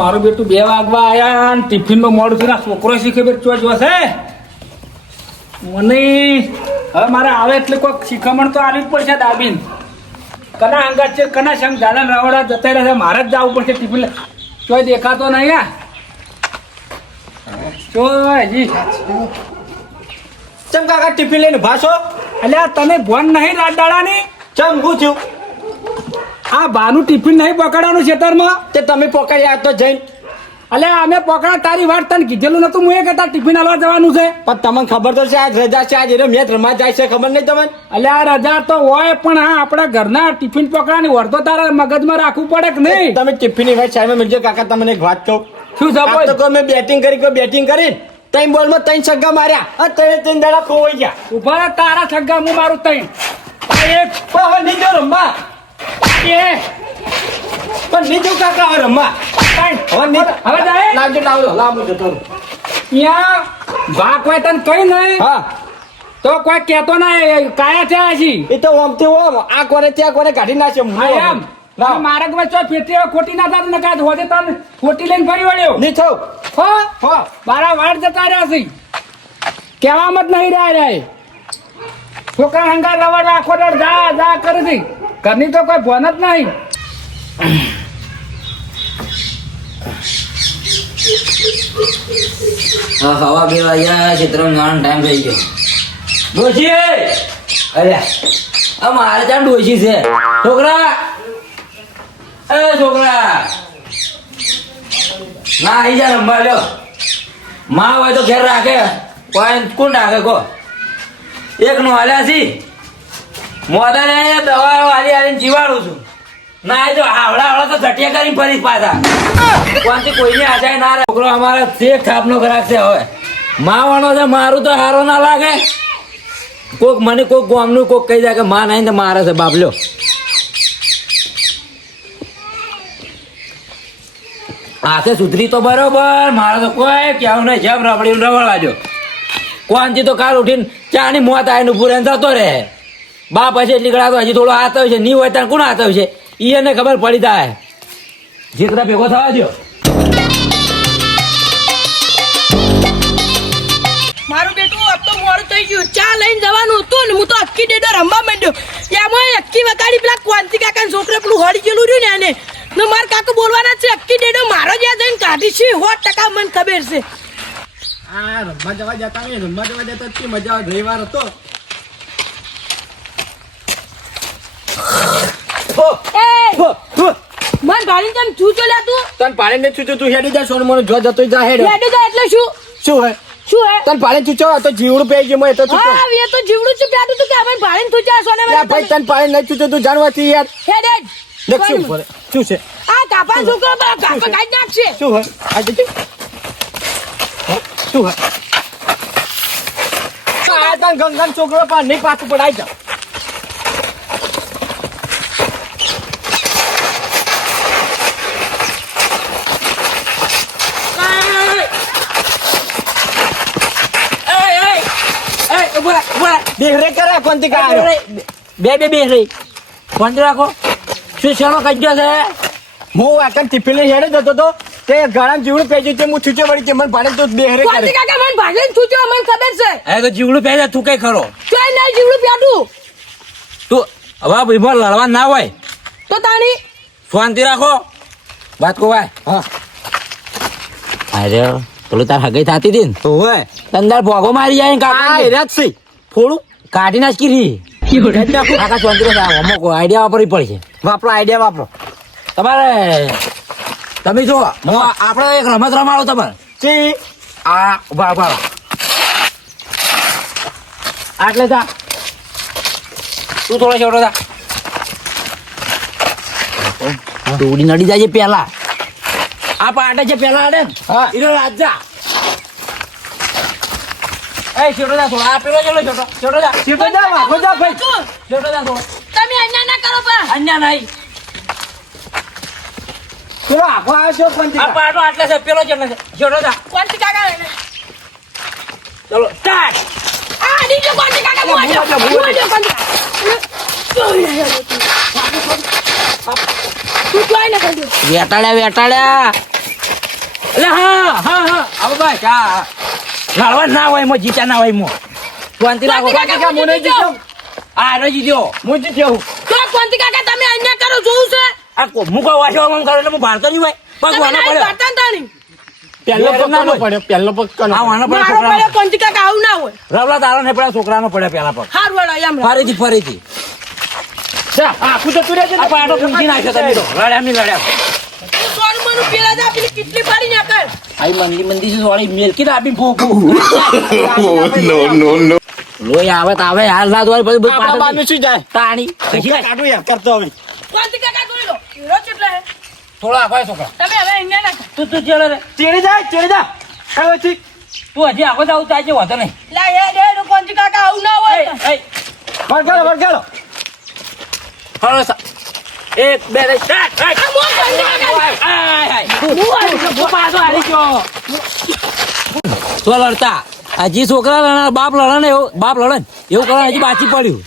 મારું બેટું બે વાગવા આવ્યા અને ટિફિનમાં મોડું થયું છોકરો શીખે બે ચો જોશે મને હવે મારે આવે એટલે કોઈક શીખમણ તો આવી જ પડશે દાબીન. કના અંગાત છે કના સંગ દાદા રાવડા જતા રહેશે મારે જ જવું પડશે ટિફિન ચો દેખાતો નહીં આ ચો હજી ચમ કાકા ટિફિન લઈને ભાષો એટલે તમે ભોન નહીં રાતદાડાની ચમ હું થયું? આ બાનું ટિફિન નહીં પકડવાનું ખેતરમાં? તે તમે પકડ્યા તો જઈને. અલ્યા અમે પકડા તારી વાત તને કીધેલું નતું હું એ કહેતા ટિફિન આલવા જવાનું છે. પણ તમને ખબર તો છે આજ રજા છે આજ એને મેચ રમવા જાય છે ખબર નહીં તમને? અલ્યા આ રજા તો હોય પણ હા આપણા ઘરના ટિફિન પકડાની વર્તો તારા મગજમાં રાખવું પડે કે નહીં? તમે ટિફિનની વાત સાહેબ મિલજો કાકા તમને એક વાત કહું. શું બોલ? તો મેં બેટિંગ કરી કોઈ બેટિંગ કરી. ત્રણ બોલમાં ત્રણ છગ્ગા માર્યા. અને ત્રણે ત્રણ દાડા ખોવાઈ ગયા. ઊભા તારા છગ્ગા હું મારું ત્રણ. એક પણ હવે નહીં જો રમવા. બે પણ નહીં જો કાકા હવે રમવા? હવે નહીં હવે જાય? લાવજો લાવજો લાવજો જતો ત્યાં ભાગ હોય તને કઈ નહીં હા. તો કોઈ કહેતો ના કાયા છે હજી? એ તો ઓમથી ઓમ આ કોને ત્યાં કોને કાઢી નાખે એમ. મારે ચો ફેટી ખોટી ના થાય કાંઈ હોદે તને ખોટી લઈને ફરી વળ્યો. નહીં થયું હો? હો. બારા વાર જતા રહ્યા છે. કહેવામાં જ નહીં રહ્યા રહ્યા છોકરા હંગા રવાડ આખો જા જા કરે છે. ઘરની તો કોઈ ભણ જ નહીં. હા, હવા બે વાગ્યા ક્ષેત્રમાં જવાનો ટાઈમ થઈ ગયો. ડોશી અરે આ મારે ત્યાં ડોશી છે. છોકરા! એ છોકરા! ના આવી જા રમવા લ્યો. માં હોય તો ઘેર રાખે. કોણ રાખે કો એક નો હાલ્યા છી મોદા દવા હાલી આવીને જીવાડું છું. ના જો હાવડા હાવડા તો ઝટિયા કરીને ફરી પાછા. કોણથી કોઈને આજાય ના રહે. છોકરો અમારે શેખ થાપનો છે હવે. માવાનો છે, મારું તો હારો ના લાગે. કોક મને કોક ગામનું કોક કહી જાય કે માં નહીં તો મારે છે બાબલ્યો હાથે સુધરી તો બરોબર, મારે તો કોઈ કેવું નહીં. જેમ રબડી રવડાજો કોણથી તો કાલ ઉઠીને ચાની મોત આવીને ઉભું રહે જતો રહે. બા પછી નીકળાતો તો હજી થોડો હાથ છે નહીં હોય ત્યાં કોણ હાથ છે? એ એને ખબર પડી જાય. જીતરા ભેગો થવા દો મારું બેટું તો મોડું થઈ ગયું. ચા લઈને જવાનું હતું ને હું તો અક્કી ડેડો રમવા માંડ્યો. એમાં અક્કી વગાડી પેલા ક્વાંતિ કાકા છોકરે પેલું હળી ગયેલું રહ્યું ને એને. ને મારા કાકા બોલવાના છે અક્કી ડેડો મારો જ્યાં જઈને કાઢી છે સો ટકા મને ખબર છે. આ રમવા જવા જતા ને રમવા જવા જતા મજા આવે. રવિવાર હતો હો, એ હો, હો. મન પાણી તેમ ચૂ લે તું? તન પાણી ને ચૂચો તું હેડી જા સોનું મને જો જતો જા હેડ. હેડી જા એટલે શું? શું હે? શું હે? તને પાણી ચૂચો તો જીવડું પે ગયું એ તો ચૂચો હા એ તો જીવડું છું પ્યાતું તું કે અમે પાણી જા સોને મને ભાઈ તને પાણી ન ચૂચો તું જાણવાથી યાર. હેડ હેડ દેખ શું પર શું છે? આ કાપા છોકરો બા કાપા કાઈ નાખશે. શું હે? આ હે? શું હે? આ તને ગંગન છોકરો પા નહીં પાછું પડાઈ જા દેખરેખ કરે કોનથી કાઢ્યો બે બે બે રહી ફોન રાખો. શું શેનો કજ્જો છે? હું આકર ટિફિન લઈ હેડે જતો તો તે ઘણા જીવડું પેજ્યું છે હું છૂચે વળી છે મને ભાડે તો બેહરે કરે. કાકા મને તું જો મને ખબર છે. હે તો જીવડું પહેલા તું કઈ ખરો? ચોય નહીં જીવડું પ્યાતું તું હવે ભાઈ લડવા ના હોય. તો તાણી. શાંતિ રાખો. વાત કો ભાઈ. હા. અરે પેલું તાર હગઈ થતી હતી ને? ઓવે. તંદાર ભોગો મારી જાય કાકા એ રાત સી ફોડું. કાઢી નાખી રી. કાકા શાંતિ રાખો અમુક આઈડિયા વાપરવી પડશે. વાપરો આઈડિયા વાપરો. તમારે તમે જો આપણે એક રમત રમાડો તમારે. ચી આ ઊભા ઊભા. આટલે તા તું થોડો છોડો જા દોડી નડી જાય પેલા આ પાટે છે પેલા આડે? હા. એનો રાજા. એ છોટો જા થોડો. આ પેલો ચલો છોટો. છોટો જા. સીધો જા વાપરો જા ભાઈ. છોટો જા થોડો. તમે અન્યાય ના કરો પા અન્ય નહીં. પેલો આખો આવ્યો છે પણ આ પાટો આટલે છે પેલો ચલો છે. છોટો જા. ક્વાંતિ કાકા ચલો સ્ટાર્ટ આ દીજો ક્વાંતિ કાકા મોજો મોજો, મોજો. ને વેટાડ્યા વેટાડ્યા. એટલે હા હા હા. આવો ભાઈ હા. લડવા ના હોય મો જીતા ના હોય મો શાંતિ રાખો. શાંતિ કાકા, મને જીતો આ રે જીત્યો હું જીત્યો તો કોંતી કાકા તમે અહીંયા કરો જોઉં છે? આ કો- કોઈ વાંચવા આમ કરો એટલે હું ભારતો નહીં હોય. પગ વાના ના પડ્યો. વાર્તા તાણી પહેલો પગ ના પડ્યો પહેલો પગ કોનો આ વાના પડ્યો મારો પડ્યો કોંતી કાકા આવું ના હોય. રવલા તારા ને પડ્યા છોકરાનો પડ્યા પેલા પગ. હારું વાળા એમ ફરીથી ફરીથી. આખું તો રહેશે આ પાટો પૂછી નાખ્યો તમે તો લડ્યા નહીં લડ્યા. સોનું મનું પેલા કેટલી પાડી નાખે આઈ મંદી મંદી છે સોળી મેલકી આપી. લોહી આવે તો આવે હાલ ના દોરી પછી બધું આપણા શું જાય? તાણી. કાઢું યાર કરતો હવે. કોંતી કાકા જોઈ લો હીરો કેટલા હે થોડા આખો છોકરા. તમે હવે અહીંયા તું તું ચેડે રે ચેડી જાય ચેડી જા. ઠીક. તું હજી આખો જાવ વાંધો નહીં. લા હે ડે કોંતી કાકા આવું ના હોય એ. વળગાડો વળગાડો. હળો એક બે તો લડતા. હજી છોકરા લડે બાપ લડે ને એવું બાપ લડે એવું કરવા હજી બાચી પડ્યું.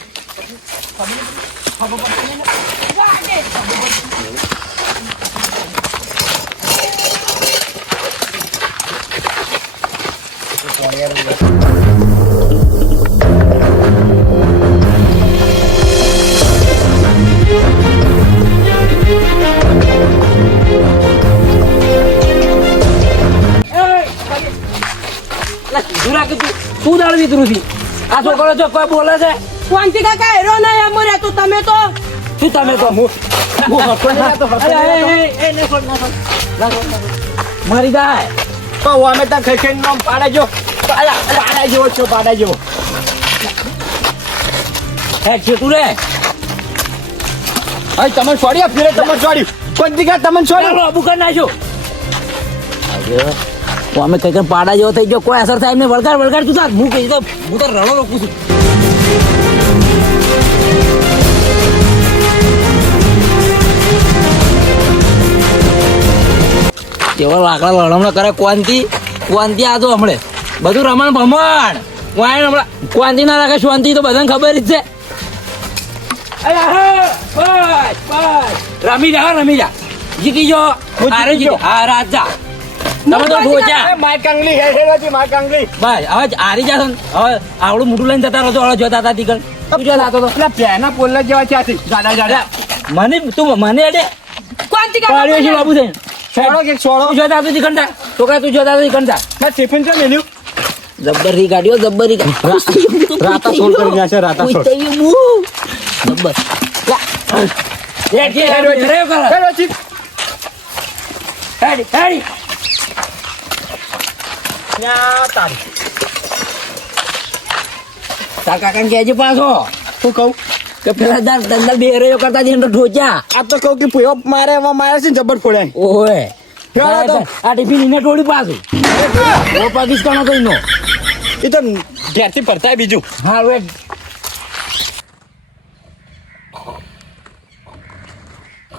એટલે કીધું રાખ કે તું. તું દાળ વિતરું છું આ છોકરો જો કોઈ બોલે છે. કોંતી કાકા હીરો ના એમ રહ્યા તો તમે તો. શું તમે તો? હું. મરી અમે ત્યાં નામ પાડા જો. પાડા જેવો છો પાડા જેવો. કોઈ દીકરા તમને છોડ્યું? ચાલો કરી નાખ્યો અમે કઈ પાડા જેવો થઈ ગયો. કોઈ અસર થાય એમને વળગાડ વળગાડ તું તાર હું કહી તો હું તો રડો રોકું છું. કેવા લાકડા લડમણા કરે કોનથી કોનથી આ તો હમણે. બધું રમણ ભમણ. વાયણ હમણાં કોનથી ના રાખે શાંતિ તો બધાને ખબર જ છે. રમી જા રમી જા. જીતી જો. હારે જીતી હા રાજા તમે તો ઢોચા માય કંગલી હે હેડ હતી માય કંગલી બસ હવે આરી જા હવે આવડું મોટું લઈને જતા રહો હવે જોતા હતા દીકર તું જો લાતો તો પેલા પેના પોલ જેવા છે આથી જાડા જાડા મને તું મને અડે કોંતી પાડ્યો છે બાબુ થઈને છોડો કે છોડો તું જોતા તું તીકંડા છોકરા તું જોતા તું દીકંડા મેં ટિફિન છે મેલ્યું જબ્બરી ગાડીઓ જબ્બરી રાતા સોલ કરી ગયા છે રાતા સોલ જબ્બર લા. હેડ, હેડ, હેડ, હેડ, હેડ. હેડ વચ્ચી. હેડ, હેડ. ન્યા તારી. તાર કાકાને કહેજે પાછો. હું કહું કે પેલા દાર દંડલ બે રહ્યો કરતા હતી એને તો ઢોચા. આ તો કહું કે પુયો મારે એમાં મારે છે જબર ફોડાય તો- આ ટિફિન એને ટોળી પાછું. ઓ પાકિસ્તાન હતો એનો એ તો ઘેરથી ભરતાય બીજું. હા હવે.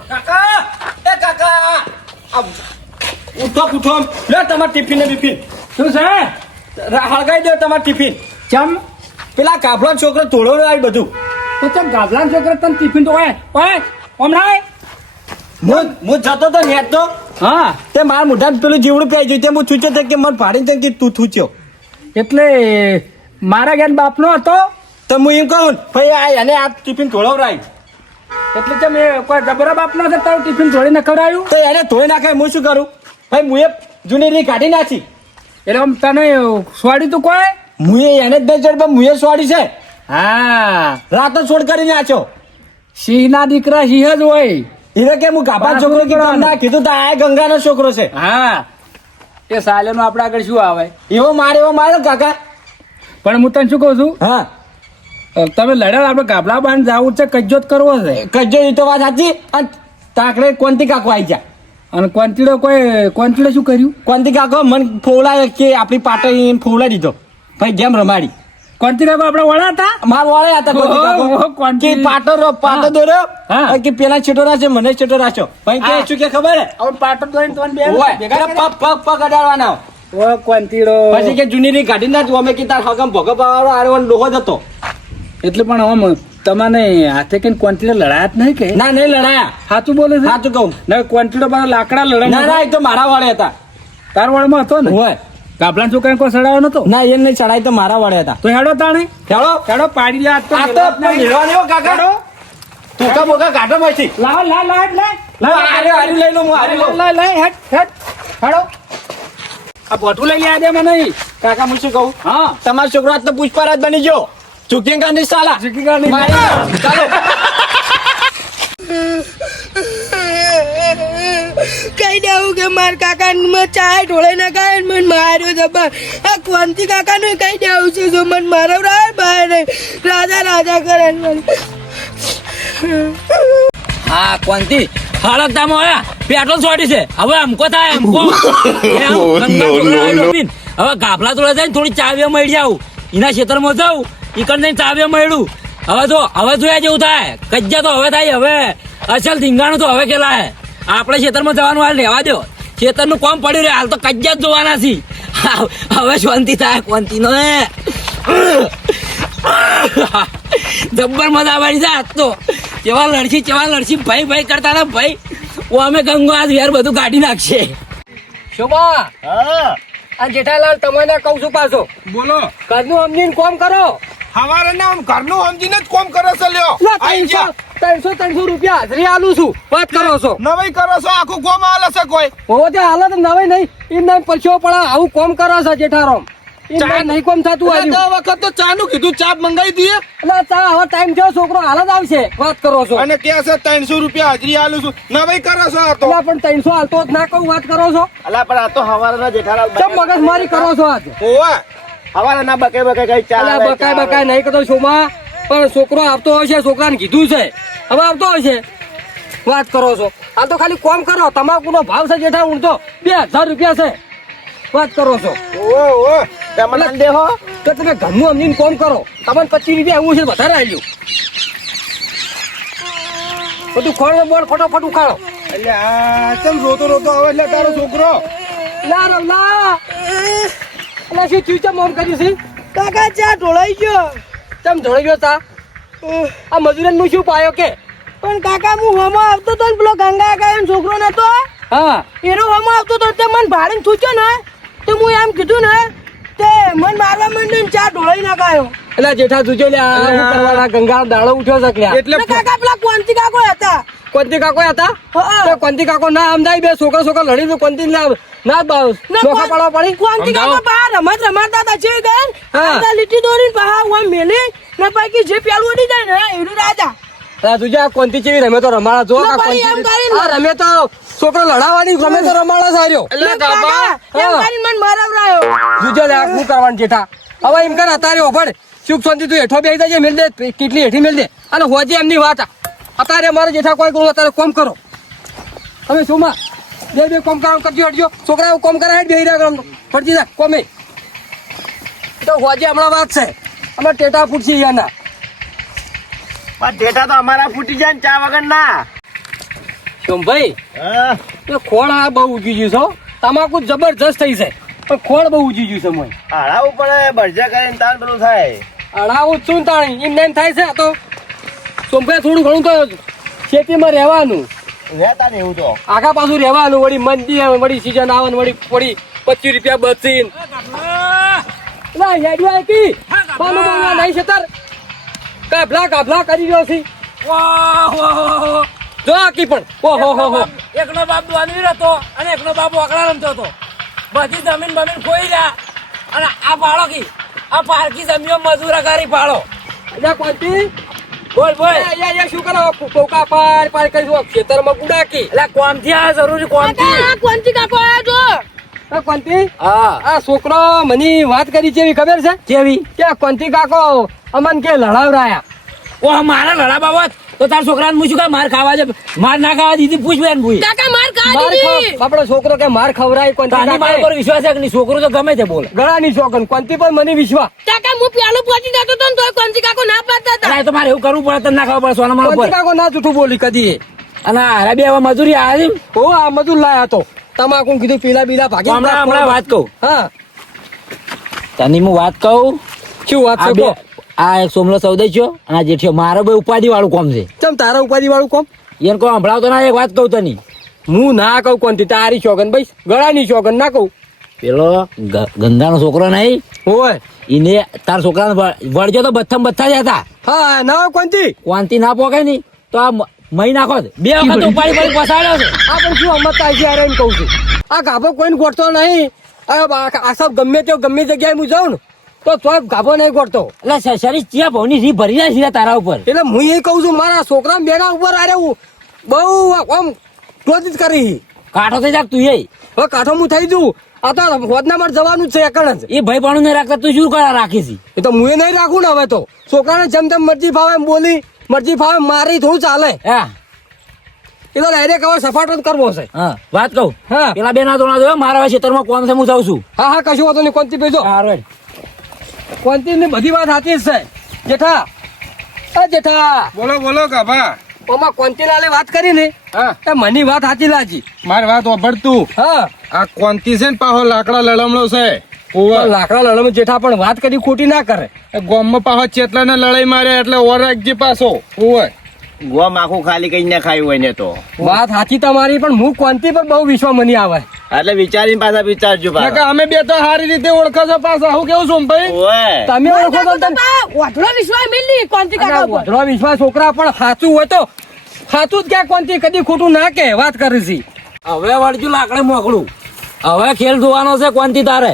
કાકા! એ કાકા! ઉઠો ઉઠો. લે તમાર ટિફિન ને બિફિન. શું છે? હળગાઈ દો તમાર ટિફિન. ચમ પેલા ગાભલા છોકરો તોડો આવી બધું. તો ચમ ગાભલા છોકરો તને ટિફિન તો ઓય ઓય હમણાં હું હું જતો તો નેટ તો. હા. તે મારા મોઢા પેલું જીવડું પહેરી ગયું તે હું થૂચ્યો તો કે મને ફાડીને કે તું થૂચ્યો એટલે મારા જ્ઞાન બાપનો હતો. તો હું એમ કહું ભાઈ આ એને આ ટિફિન તોડવરાય એટલે કે મેં કોઈ જબરા બાપનો હતો તારું ટિફિન ધોળી ખવડાવ્યું તો એને ધોઈ નાખે હું શું કરું? ભાઈ હું એ જૂની રીત કાઢી નાખી. એટલે આમ તને સોડી તું કોઈ? હું એને જ નહીં ચડ પણ હું એ સોડી છે. હા. રાતો છોડ કરી નાખ્યો સિંહના દીકરા સિંહ જ હોય. એને કે હું કાપા છોકરો કીધું કીધું તો આ ગંગાનો છોકરો છે. હા. એ સાલેનો આપણા આગળ શું આવે? એવો મારે એવો માર્યો કાકા. પણ હું તને શું કહું છું? હા. તમે લડ્યા આપણે ગાભલા બાંધ જવું છે કજ્જોત કરવો છે. કજો એ તો વાત સાચી. અને તાકડે કોનથી કાકો આવી જા અને ક્વોન્ટીડો કોઈ ક્વોન્ટીડો શું કર્યું? કોનથી કાકો મને ફોવલા કે આપણી પાટે ફોવલા દીધો. ભાઈ ગેમ રમાડી. ક્વોન્ટિડો આપણે વળા હતા? માર વળા હતા ઓહો, કાકો. કે પાટો રો- પાટો હા. હા. કે પેલા છેટો રાખ્યો મને છેટો રાખ્યો. ભાઈ કે શું કે ખબર? હે હવે પાટો દોરીને તમને બે ભેગા પગ પગ પગ અડાડવાના. ઓ ક્વોન્ટિડો પછી કે જૂની ની ગાડી ના અમે કે તાર હગમ ભોગો પાવાળો આરવાનો લોહો જતો હતો. એટલે પણ આમ તમને હાથે કઈ ક્વોન્ટિડો લડાયા જ નહીં કે? ના નહીં લડાયા. સાચું બોલે સાચું કહું. ના ક્વોન્ટિડો બધા લાકડા લડાય ના ના એ તો મારા વાળે હતા. તાર વાળમાં હતો ને? હોય. ગાભલા છોકરાને કોઈ સડાયો નતો? ના એ નહીં ચડાય તો મારા વાળે હતા. તો હેડો તાણે. હેડો. હેડો પાડી લે આ તો મેળવાની હો કાકા. તુકા બોકા કાઢો માંથી લાવ લા લા લા હું હારે હારી લઈ લો હું લા લા લાવ હેડ હેડ. હેડો. આ બોટું લઈ લે દે મને. કાકા હું શું કહું? હા. તમારો છોકરો આજ તો પુષ્પરાજ બની ગયો. ચૂકેંગા નહીં સાલા ચૂકી. મારી- ચાલો કઈ દેવું કે માર કાકા ને ચાય ઢોળે ના ખાય મને માર્યો જબર આ ક્વાંતિ કાકા ને કઈ દેવું છે જો મને મારો રાય બહાર રાજા રાજા કરે. હા કોનથી હળકતામાં આવ્યા પેટ્રોલ છોડી છે હવે અમકો થાય અમકો. હવે ગાફલા તોડે જાય થોડી ચાવી મળી જાવ એના ક્ષેત્રમાં જાઉં ઈકણ નહીં ચાવે મળ્યું. હવે તો હવે જોયા જેવું થાય. કજ્જા તો હવે થાય હવે. અસલ ધીંગાણું તો હવે કેલા હે આપણે ખેતરમાં જવાનું હાલ રહેવા દો. ખેતરનું કોમ પડ્યું રહે હાલ તો કજ્જા જ જોવાના છી. હવે શાંતિ થાય શાંતિ નો જબ્બર મજા આવવાની છે આજ તો. કેવા લડશી કેવા લડશી ભાઈ ભાઈ કરતા હતા ભાઈ ઓ અમે ગંગો આજ વેર બધું કાઢી નાખશે. શોભા આ જેઠાલાલ તમને કહું છું પાછો. બોલો. ઘરનું અમને કોમ કરો. હવારે ને આમ ઘરનું સમજીને જ કોમ કરો છો લ્યો. ત્રણસો ત્રણસો ત્રણસો રૂપિયા હાજરી આલું છું. વાત કરો છો. નવાઈ કરો છો આખું કોમ હાલે છે કોઈ. હો તે હાલે તો નવે નહીં. એમ નહીં પરસ્યો પડે આવું કોમ કરો છો જેઠારામ. નહીં કોમ થતું આવ્યું. દર વખત તો ચા નું કીધું ચા મંગાઈ દઈએ. એટલે ચા હવે ટાઈમ થયો છોકરો હાલત આવશે. વાત કરો છો. અને કે છે ત્રણસો રૂપિયા હાજરી આલું છું. નવાઈ કરો છો તો. પણ ત્રણસો હાલતો જ ના કહું વાત કરો છો. અલા પણ આ તો હવારના જેઠાલાલ મગજ મારી કરો છો આજ? ઓવા હવારના બકે બકે કઈ ચાલે બકાય બકાય નહીં કરતો શોમાં પણ છોકરો આવતો હોય છે છોકરાને કીધું છે. હવે આવતો હોય છે વાત કરો છો. આ તો ખાલી કોમ કરો. તમાકુનો ભાવ છે જેઠા ઊંધો. બે હજાર રૂપિયા છે. વાત કરો છો. ઓ ઓ તમને તમે ના દેહો. તો તમે ઘરનું સમજીને કોમ કરો. તમને પચીસ રૂપિયા એવું છે વધારે આવ્યું બધું ખોળ બોલ ફટોફટ ઉખાડો. એટલે આ ચમ રોતો રોતો આવે એટલે તારો છોકરો? લા રમલા એટલે શું થયું છે? મોમ કર્યું છે? કાકા ચા ઢોળાઈ ગયો. તમ ઢોળાઈ ગયો તા આ મજૂરનનું શું પાયો કે? પણ કાકા હું હમો આવતો તો ને પેલો ગંગા કાકા છોકરો નતો. હા. એનો હમો આવતો તો તે મને ભાડે થૂચ્યો ને તો હું એમ કીધું ને તે મન મારવા માંડ્યો ને ચા ઢોળાઈ નાખાયો. એટલે જેઠા તુજો લે આ કરવાના? ગંગા દાડો ઉઠ્યો છે ક્યાં? એટલે કાકા પેલા કોંતી કાકો હતા. કોંતી કાકો હતા? હા. તો કોંતી કાકો ના સમજાય બે છોકરા છોકરા લડી તો કોંતી ના ના નોખા પાડવા પડી? કોંતી કાકો બહાર રમત રમાડતા હતા જે ગયા લીટી દોરી બહાર ઓમ મેલી ને પાકી જે પેલું ઉડી જાય ને એનું રાજા. કોંતી ચેવી રમે તો રમાડા જો આ પણ એમ કોંતી કરીને- આ રમે તો છોકરો લડાવવાની રમે તો રમાડા સાર્યો. ને કાકા એમ હા. કરીને મને મરાવરાયો જુજો લે આ શું કરવાનું જેઠા. હવે એમ કર અતારે સુખ શાંતિ તું હેઠો બેસી જાય મેલ દે કેટલી હેઠી મેલ દે. અને હોજે એમની વાત. અત્યારે મારે જેઠા કોઈ કરું અત્યારે કોમ કરો. તમે શું માં? બે બે કોમ કરવા કરજો હટજો. છોકરાઓ કોમ કરાય બે રહ્યા કરો ફરજી જા કોમે. તો હોજે હમણાં વાત છે. અમે ટેટા ફૂટશે યાના. પણ ટેટા તો અમારા ફૂટી જાય ને ચા વગર ના શું ભાઈ હા. એ ખોળ આ બહુ ઉગી ગયું છો તમાકુ જબરજસ્ત થઈ છે પણ ખોળ બહુ ઉગી ગયું છે મોય. અડાવું પડે બરજા કરીને તાર પેલું થાય. અડાવું શું તાણી. એમ નેમ થાય છે આ તો. સોમભાઈ થોડું ઘણું તો ખેતીમાં રહેવાનું. રહેતા ને એવું તો. આખા પાછું રહેવાનું. વળી મંદી આવે વળી સીઝન આવે ને વળી વળી પચીસ રૂપિયા બચીને. ના હેડ્યો આકી બાનું બાનું નહીં છે તાર. કાફલા કાફલા કરી રહ્યો છે? વાહ, વાહ. જો આકી પણ. ઓ હો હો એકનો બાપ દ્વાનવીર હતો અને એકનો બાપ વાકડા રમતો હતો. બધી જમીન બમીન ખોઈ રહ્યા. અને આ પાળો કી. આ પારકી જમીનો મજૂરા કરી પાળો. એટલે કોંતી બોલ બોલ. અહીંયા અહીંયા શું કરો? પોકા પાર પાર કરી ખેતરમાં ગુડાકી એટલે કોમથી આ જરૂરી કોમથી? કાકા આ કોંતી કાકો આયા જો આ કોંતી હા. આ છોકરો મને વાત કરી છે ખબર છે? કેવી કે કોંતી કાકો? અમન કે લડાવરાયા. ઓ મારા લડા બાબત તો તાર છોકરાને હું શું માર ખાવા છે માર ના ખાવા દીધી પૂછ બેન પૂછ કાકા માર ખાવા દીધી. આપણો છોકરો કે માર ખવરાય કોંતી તારી મારા પર વિશ્વાસ છે કે નહીં? છોકરો તો ગમે તે બોલે. ગળાની છોકન કોંતી પર મને વિશ્વાસ. કાકા હું પેલો પહોંચી જતો તો ને તોય કોંતી કાકો ના પાડતા હતા? તો મારે એવું કરવું પડે તને ના ખાવા પડે સોના મારા કોંતી ઉપર કાકો ના જૂઠું બોલી કદી? અને હારા બે મજૂરી આવી ઓ આ મજૂર લાયા તો. તમાકુ કીધું પીલા બીલા ભાગી હમણાં હમણાં વાત કહું. હા. તને હું વાત કહું? શું વાત કહો. આ એક સોમલો સૌદય છો અને આ જેઠિયો મારો ભાઈ ઉપાધિ વાળું કોમ છે. ચમ તારા ઉપાધિ વાળું કોમ? એને કોઈ સંભળાવતો ના એક વાત કહું તને. હું ના કહું કોંતી તારી શોગન ભાઈ ગળાની શોગન ના કહું. પેલો ગંદાનો ગંગાનો છોકરો નહીં હોય. એને તાર છોકરાને વળજો તો બથમ બથા જ હતા હા ના કોનથી? ક્વાંતિ ના પોકે નહીં તો આ મહી નાખો બે વખત ઉપાડી પડી પસાડ્યો છે. આ પણ શું અમત છે યાર એમ કહું છું. આ ગાભો કોઈને ગોઠતો નહીં. આ બા- આ સબ ગમે તે ગમે જગ્યાએ હું જાઉં ને તો તોય ગાભો નહીં ગોઠતો. એટલે શરીર ચિયા ભાવની રી ભરી જાય છે તારા ઉપર. એટલે હું એ કહું છું મારા છોકરા બેના ઉપર આરે હું બહુ આમ ક્રોધિત જ કરી. કાઠો થઈ જાક તું એ હવે કાઠો હું થઈ જઉં. આ તો હોદના મારે જવાનું જ છે એકણ જ. એ ભાઈ પણ નહીં રાખતા તું શું કરા રાખી છે? એ તો હું એ નહીં રાખું ને હવે તો. છોકરાને જેમ તેમ મરજી ફાવે એમ બોલી. મરજી ફાવે મારી થોડું ચાલે. હા. એ તો ડાયરેક્ટ હવે સફાટો જ કરવો છે. હા વાત કહું. હા. પેલા બે ના દો મારા ખેતરમાં કોણ છે હું જાઉં છું. હા હા કશું વાંધો નહીં કોનથી પેજો હારું. કોનથી ની બધી વાત સાચી જ છે. જેઠા. હા જેઠા. બોલો બોલો કાભા. ઓમાં કોંતીલાલે વાત કરી ને હા. એ મની વાત સાચી લાજી મારી વાત વાપરતું હા. આ કોંતી છે ને પાહો લાકડા લડમણો છે? લાકડા લડમ જેઠા પણ વાત કરી ખોટી ના કરે. ગોમમાં પાહો ચેતલાને લડાઈ મારે એટલે ઓર રાખજે પાછો. ઓય ગોમ આખું ખાલી કઈ ના ખાયું હોય ને તો. વાત સાચી તમારી પણ હું કોનતી પર બહુ વિશ્વ મની આવે. એટલે વિચારીને પાછા વિચારજો પાછા. અમે બે તો સારી રીતે ઓળખો છો પાછા. હું કેવું છું ભાઈ? તમે ઓળખો છો તમે? ઓઢળો વિશ્વાસ મિલી કોનતી કાકા ઓઢળો વિશ્વાસ છોકરા પણ સાચું હોય તો સાચું જ ક્યાં કોનતી કદી ખોટું ના કે વાત કરી છે. હવે વળજુ લાકડે મોકળું. હવે ખેલ જોવાનો છે કોનતી તારે.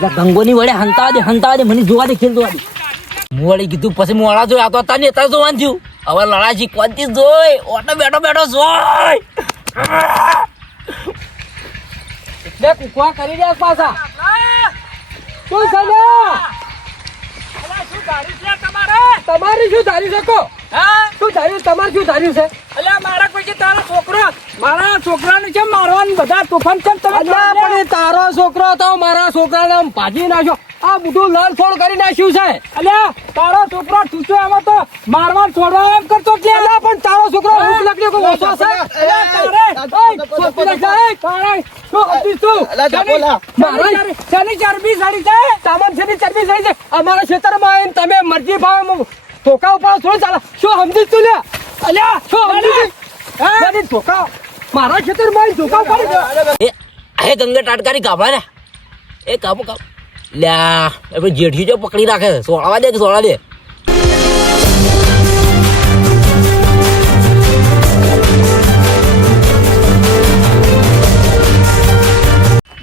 ગંગોની વડે હંતા દે હંતા દે, મને જોવા દે, ખેલ જોવા દે. હું વળી કીધું, પછી હું જોઈ જોયા તો તને અત્યારે જોવાનું થયું. હવે લડાજી કોનથી જોઈ? ઓટો બેઠો બેઠો જોઈ. એટલે કુકવા કરી દે પાછા. શું લે? તમારી શું ધારી છે કો શું ધાર્યું તમારે શું ધાર્યું છે? અલ્યા મારા કોઈ છે તારો છોકરો મારા છોકરાને કેમ મારવાનું? બધા તોફાન કેમ તમે પણ તારો છોકરો તો મારા છોકરાને આમ ભાજી નાખ્યો. આ બધું લડફોડ કરી નાખ્યું છે. અલ્યા તારો છોકરો ઠૂચો એમાં તો મારવા છોડવા એમ કરતો કે? અલ્યા પણ તારો છોકરો ભૂખ લાગણી કોઈ ઓછો છે? તારે તારે શું તું? શની ચરબી સડી છે? સામાન છે ચરબી થઈ છે? અમારા ખેતરમાં આવીને તમે મરજી ભાવે ધોકા ઉપર થોડું ચાલે. શું સમજીશ તું લે અલ્યા શું સમજીશ બધી ધોકા મારા ખેતરમાં આવીને ધોકા ઉપાડી એ હે ગંગા ટાટકારી કાપડા ને. એ કાપો કાપ લ્યા એ જેઠી જો પકડી રાખે છે. દે કે સોળવા દે?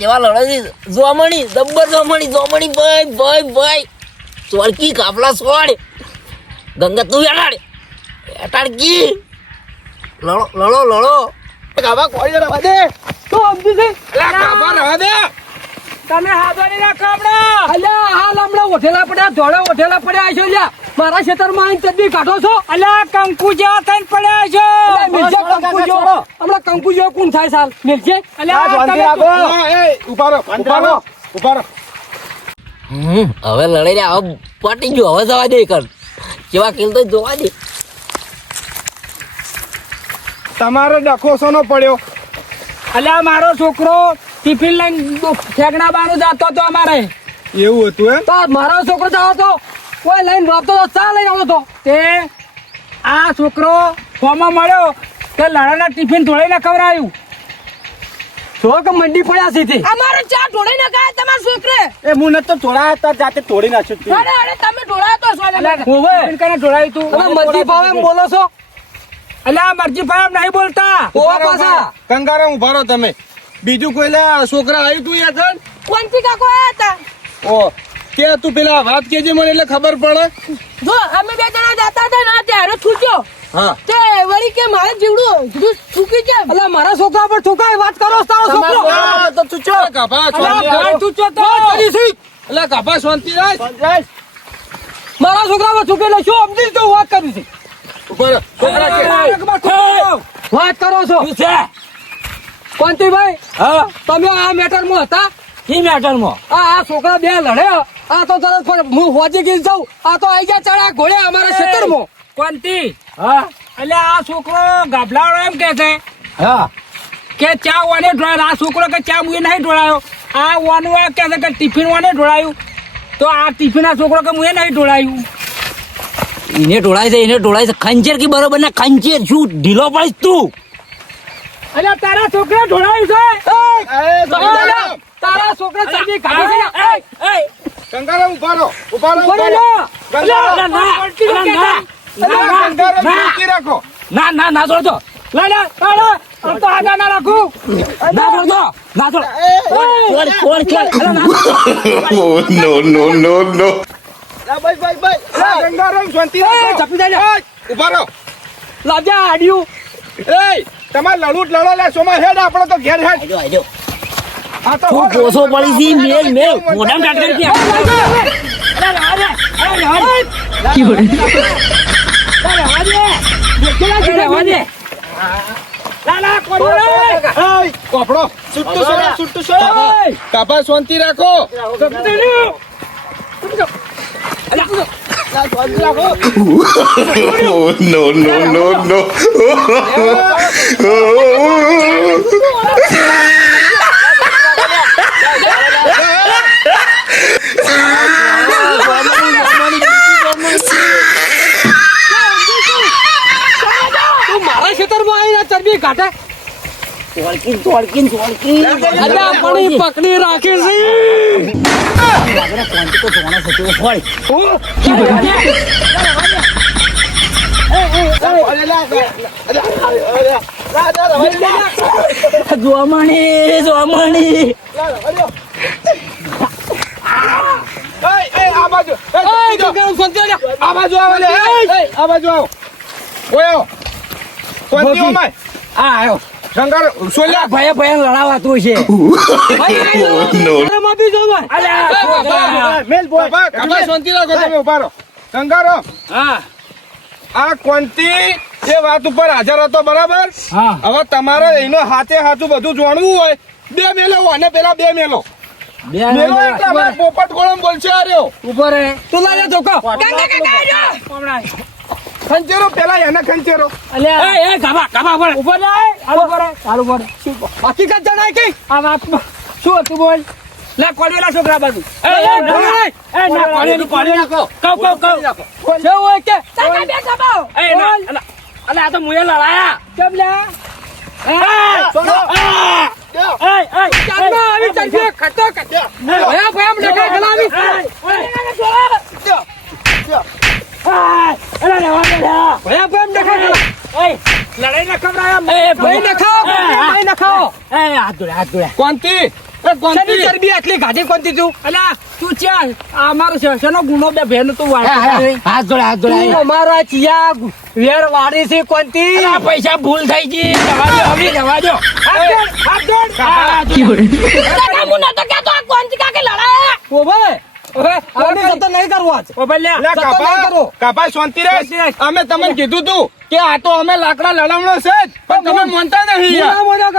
જેવા લડાઈ જોવા મળી જબ્બર જોવા મળી જોવા મળી. ભાઈ ભાઈ ભાઈ. સોળકી કાપલા સોળ ગંગા તું એટાડ એટાડકી લડો લડો લડો. ગાભા કોળી રવા દે. શું સમજીશ કાભા રહેવા દે. તમે હાથવાની રાખો આપડા અલ્યા હાલ હમણાં ઓઠેલા પડ્યા ધોળે ઓઠેલા પડ્યા છો અલ્યા. મારા ખેતરમાં આઈને ચડ્ડી કાઢો છો? અલ્યા કંકુ જેવા થઈને પડ્યા છો અલ્યા, મિલજે કંકુ જેવો. હમણાં કંકુ જેવો કોણ થાય સાલ? મિલજે અલ્યા તમે રાખો. એ ઊભા રહો ઊભા રહો હમ, હવે લડાઈ રહ્યા હવે પટી ગયો હવે જવા દે કર કેવા કિલ તો જોવા દે. તમારો ડખો સોનો પડ્યો? અલ્યા મારો છોકરો ટિફિન લઈને ફેંકણા બાનું જતો હતો અમારે. એવું હતું એમ? તો મારો છોકરો જાવ તો કોઈ લઈને વાપતો તો ચા લઈને આવતો તો તે આ છોકરો ફોમાં મળ્યો તે લડાના ટિફિન ધોળીને ખવડાવ્યું છોક કે મંડી પડ્યા સીધી અમારો ચા ઢોળી ના ખાય તમારા છોકરે. એ હું તો ચોળાયા હતા જાતે તોડી નાખ્યું તું. અરે અરે તમે ઢોળાયો તો સોને અલ્યા, હોવે. ટિફિન કને ઢોળાવ્યું તું? મરજી ભાવે બોલો છો. અલ્યા મરજી ભાઈ નહીં બોલતા. પાછા. કંગારા ઊભા રહો તમે. બીજું કોઈ છોકરા આવ્યું તું યાર ધન? કાકો આયા હતા? ઓ કે તું પેલા વાત કેજે મને એટલે ખબર પડે. જો અમે બે જણા જતા હતા ને ત્યારે છૂટ્યો હા. તે વળી કે મારે જીવડું જીવડું છૂકી છે એટલે મારા છોકરા પર ઠોકાય વાત કરો તારો છોકરો. તો તું કાપા ભાઈ રાખો. તું. એટલે કાભા શાંતિ રાખ. મારા છોકરા પર ઠોકે શું સમજીશ તો વાત કરું છું. વાત કરો છો? કોંતીભાઈ હા? તમે આ મેટરમાં હતા? કી મેટરમાં. આ આ છોકરા બે લડે આ તો તરત પણ હું હોજી ગઈ જાઉં. આ તો આઈ ગયા ચડા ઘોડે અમારા ખેતરમાં. કોંતી. હા? એટલે આ છોકરો ગાભલાવાળો એમ કે છે. હા. કે ચા વાને ઢોળાયો. આ છોકરો કે ચા મુએ નહીં ઢોળાયો. આ વાનું કે છે કે ટિફિન વાને ઢોળાયું. તો આ ટીફીના છોકરો કે મુએ નહીં ઢોળાયું એને ઢોળાય છે એને ઢોળાય છે ખંચેર કે બરોબર ના ખંચેર શું ઢીલો પડીશ તું અલ્યા તારા છોકરા ઢોળાયું છે તારા- તારા છોકરા ચાબી કાઢી છે કંગારા એ, એ, ઊભા રહો ઊભા રહો ઊભો રહો. રહો ના, ના ના, ના, ના, ના, ના. મૂકી રાખો ના ના ના છોડતો લા લા લા, લા આમ તો આગળ ના રાખું ના છોડતો ના છોડ છોડ છોડ અલા, ના Oh, no, no, no, no. આ બસ બસ બસ આ ગંગારામ શાંતિ ચપી જાય ઊભા રહો લાજા આડ્યું એ તમાર લડું જ લડો લે સોમાં હેડ આપણો તો ઘેર હેડ હા તો તું કોસો પડી છી મેલ મેલ મોઢામાં કાટ કરી અરે અરે કી બોલે અરે કી કોણ કોપડો છૂટું છો છૂટું છો કાપા શાંતિ રાખો Oh, no, no, no, no. તું મારા ખેતરમાં આવીને ચરબી કાઢે તોડકીન તોડકીન તોડકીન અલ્યા પણ પકડી રાખે છે. જોમણી જોમણી એ, એ, આ બાજુ. એ, એ, જો. ગંગારામ શાંતિ રાખો. આ બાજુ આવો આ બાજુ આવો. ઓય. આ આયો. ગંગાર સોલ્યા. ભાઈ ભયા લડાવાતું છે. no. ઘરમાં બી જોવાય. અલ્યા મેલ બોલ. કાપા શાંતિ રાખો તમે. ઊભા રહો. ગંગારો હા. આ કોંતી એ વાત ઉપર હાજર હતો બરાબર? હવે તમારે એનો હાથે હાથું બધું જોણવું હોય. બે મેલો અને પેલા બે મેલો. બે મેલો એટલે પોપટ ગોળમ બોલશે આર્યો રહ્યો ઉપર તું લાગે ધોકો. ખંચેરો પેલા એને ખંચેરો. અલ્યા એ એ ગાબા ગાબા ઉપર ઉપર લે આલો પર આલો પર હકીકત જણાય કે? આ વાત શું હતું બોલ? લે કોળીલા છોકરા બાજુ. એ એ ના એ ના કોળીનું કોળીનું કહો કહો કહો શું હોય કે? કાકા બે ગાબા એ ના અલા અલા આ તો મુએ લડાયા. કેમ લે? એ એ એ. ચાલમાં આવી ચરબી ખાતો ખાતો. ભયા ભયા મને કાંઈ ખલાવી. અલા રેવા દે લ્યા. ભયા ભયા મને કાંઈ ખલાવી. એ લડાઈ ના ખબરાયા એ ભાઈ ન ખાઓ, ભાઈ ન ખાઓ. એ હાથ ધોડે હાથ ધોડે કોંતી કોંતી ચરબી આટલી ગાઢી કોનથી તું? અલા તું ચાલ અમારો શેનો ગુનો બે ભેન તું વાત હાથ જોડે હાથ તું અમારા ચિયા વેર વાળી છે કોનથી? પૈસા ભૂલ થઈ ગઈ. જવા દો હવે જવા દો. હાથ જોડ હાથ જોડ હાથ જોડ કાકા હું આ કોણથી કાકે લડાયા. જતો નહીં કરવો શાંતિ રહે. અમે તમને કીધું તું કે આ તો અમે લાકડા લડાવણો છે પણ તમે માનતા નહીં. મોના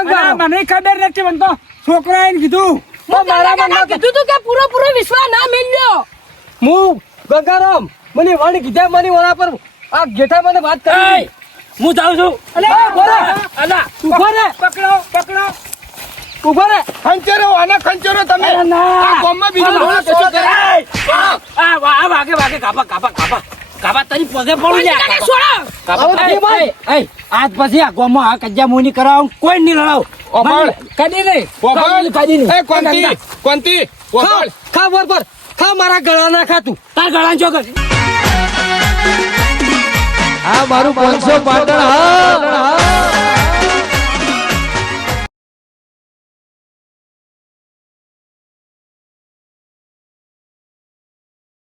ખબર નથી બનતો છોકરા એને કીધું. તું કે પૂરો પૂરો વિશ્વાસ ના મેલ્યો. હું ગંગારામ મને વાણી કીધા મને ઓના પર આ જેઠા મને વાત કરી. હું જાઉં છું. અલા, બોલો. અલા ઊભો રે પકડો પકડો. ઊભો રે. ખંચેરો આના ખંચેરો તમે. આ કોમમાં બીજું ઘણું કશું કરે. આ આ વાગે વાગે કાપા કાપા કાપા કાપા તારી પગે પડું જા કાપા એય, ભાઈ. એય, આજ પછી આ ગોમાં આ કજ્જા મુની કરાવ કોઈ નહીં લડાવ. ઓફાળ. કદી નહીં. ઓફાળ. કદી નહીં. એ કોંતી કોંતી ખા ઓફાળ. ખા ખા મારા ગળા ના ખાતું. તાર ગળા ચોકર આ મારું પાંચસો પાટણ હા.